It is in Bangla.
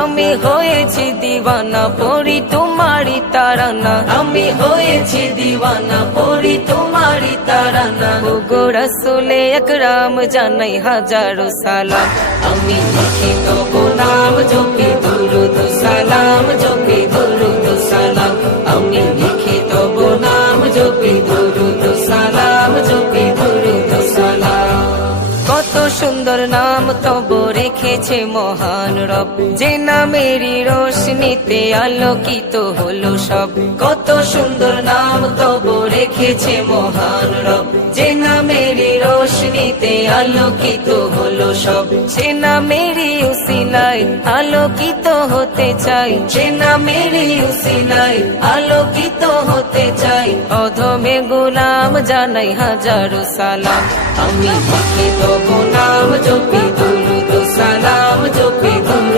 আমি হয়েছি দিওয়ানা পড়ি তোমারি তারানা। আমি হয়েছি দিওয়ানা পড়ি তোমারি তারানা। ও গো রসুলে একরাম জানাই হাজারো সালাম। আমি লিখি তো নাম জপি দুরুদ সালাম জপি দুরুদ সালাম। আমি কত সুন্দর নাম তব রেখেছে মহান রব। যে নামেরই রোশনিতে আলোকিত হলো সব। কত সুন্দর নাম তব রেখেছে মহান রব। যে নামেরই রোশনিতে আলোকিত হলো সব। সে নামেরই উসিলাই আলোকিত হতে চাই। সে নামেরই উসিলাই আলোকিত হতে চাই। অধমে গোলাম জানাই হাজারো সালাম। আমি লিখি তবু নাম